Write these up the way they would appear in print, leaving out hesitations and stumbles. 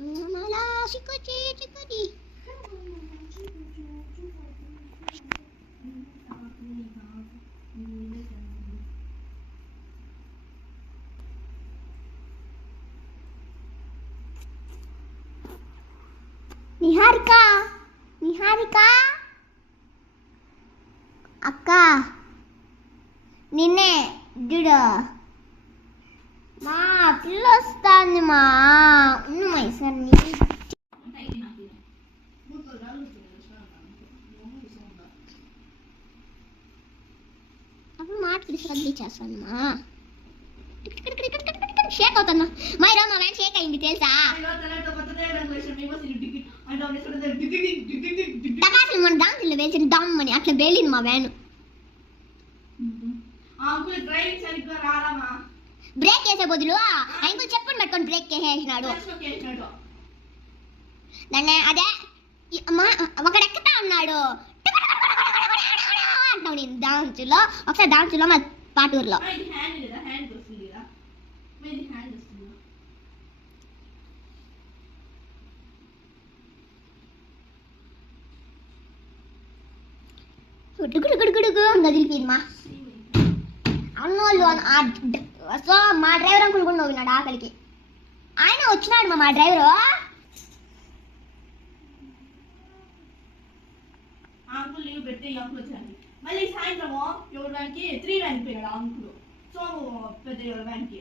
मला चिकनी నిహారిక అక్క నిన్నే చూడు మా పిల్ల వస్తుంది మా ఉన్న మైసర్ని అప్పుడు మాటలు శ్రద్ధ చేస్తాను మా షేక్ అవుతాను మా ఈరోజు మా వ్యాన్ షేక్ అయింది తెలుసా టపాసులు మన డాన్సులు వేసి దమ్మని అట్లా వేలింది మా వ్యాన్ బ్రేక్ వేసే బదులు ఆయన చెప్పుని పెట్టుకొని బ్రేక్ వేసేసినాడు నన్ను అదే ఒకడు ఎక్కుతా ఉన్నాడు అంటావు నేను డాన్సులో ఒకసారి డాన్సులో మా పాటూరులో గుడుగుడుగుడుగుడుగు గదిలిపోయింది మా అన్నోళ్ళు సో మా డ్రైవర్ అంకుల్ కూడా నవ్వినాడు ఆకలికి ఆయన వచ్చినాడు మా డ్రైవరు అంకుల్ లీవ్ పెట్టి అంకుల్ వచ్చాడు మళ్ళీ సాయంత్రము ఎవరి వ్యాన్కి 3 వ్యాన్ పోయినాడు అంకుల్ సో పెద్ద ఎవరి వ్యాన్కి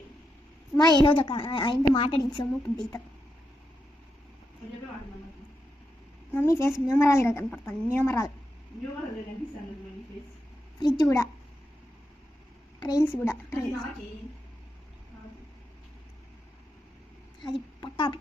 మా ఈరోజు ఆయనతో మాట్లాడించాము బుద్ధితో మమ్మీ ఫేస్ న్యూమరాల్గా కనపడుతుంది న్యూమరాల్ ఫ్రిడ్జ్ కూడా ట్రైన్స్ కూడా అది పట్టాపి